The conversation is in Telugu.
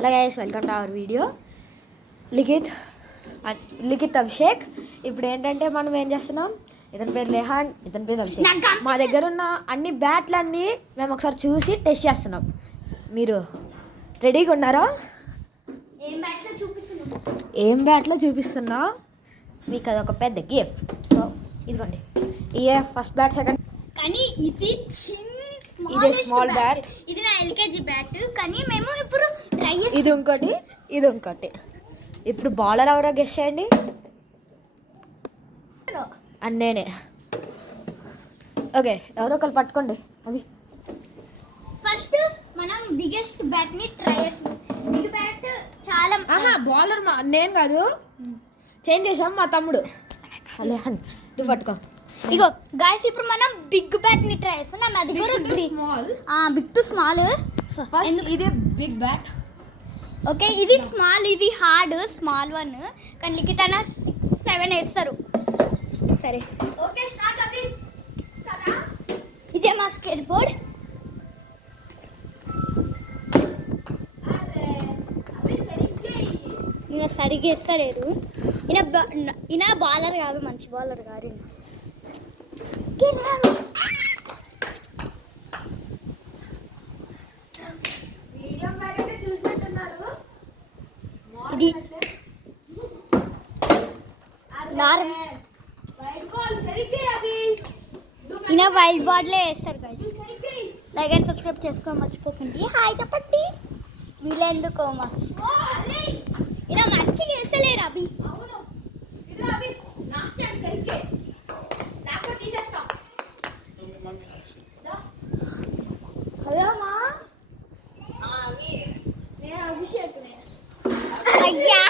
Hello guys, welcome to our video. Likhith Abhishek. ఇప్పుడు ఏంటంటే మనం ఏం చేస్తున్నాం, ఇతని పేరు లేహాన్, ఇతని పేరు అభిషేక్. మా దగ్గర ఉన్న అన్ని బ్యాట్లన్నీ మేము ఒకసారి చూసి టెస్ట్ చేస్తున్నాం. మీరు రెడీగా ఉన్నారా? ఏం బ్యాట్లో చూపిస్తున్నా మీకు అదొక పెద్ద గిఫ్ట్. సో ఇదిగోండి, ఇదే ఫస్ట్ బ్యాట్, సెకండ్. కానీ ఇది స్మాల్ బ్యాట్. ఇది నా ఎల్కేజీ బ్యాట్. కానీ మేము ఇప్పుడు ట్రై చేస్తాం. ఇది ఇంకోటి. ఇప్పుడు బౌలర్ ఎవరో గెస్ చేయండి. నేనే. ఓకే, ఎవరో ఒకరు పట్టుకోండి. అవి ఫస్ట్ మనం బిగ్గెస్ట్ బ్యాట్ ని ట్రై చేస్తాం. బిగ్ బ్యాట్ చాలా బౌలర్ నేను కాదు, చేంజ్ చేసాం మా తమ్ముడు. నువ్వు పట్టుకో. ఇగో గాయ్స్, ఇప్పుడు మనం బిగ్ బ్యాట్ ని ట్రై చేస్తాం. అది కూడా బిగ్ టు స్మాల్. ఇదే బిగ్ బ్యాట్. ఓకే, ఇది స్మాల్, ఇది హార్డ్ స్మాల్ వన్. కానీ లిఖిత్ అన్న 6, 7 వేస్తారు. సరే, ఓకే, స్టార్ట్. అవి ఇదే మా స్కేట్ బోర్డ్. ఇంకా సరిగ్గా ఇస్తలేరు. ఈయన బౌలర్ కాదు, మంచి బౌలర్ కాదు. ఇది ఈయన వైల్డ్ బార్డ్లే వేస్తారు గైస్. లైక్ అండ్ సబ్స్క్రైబ్ చేసుకోవడం మర్చిపోకండి. హాయ్ చెప్పండి. వీళ్ళెందుకో మా ఈయన మంచిగా వేస్తలేరు అభి. అయ్యా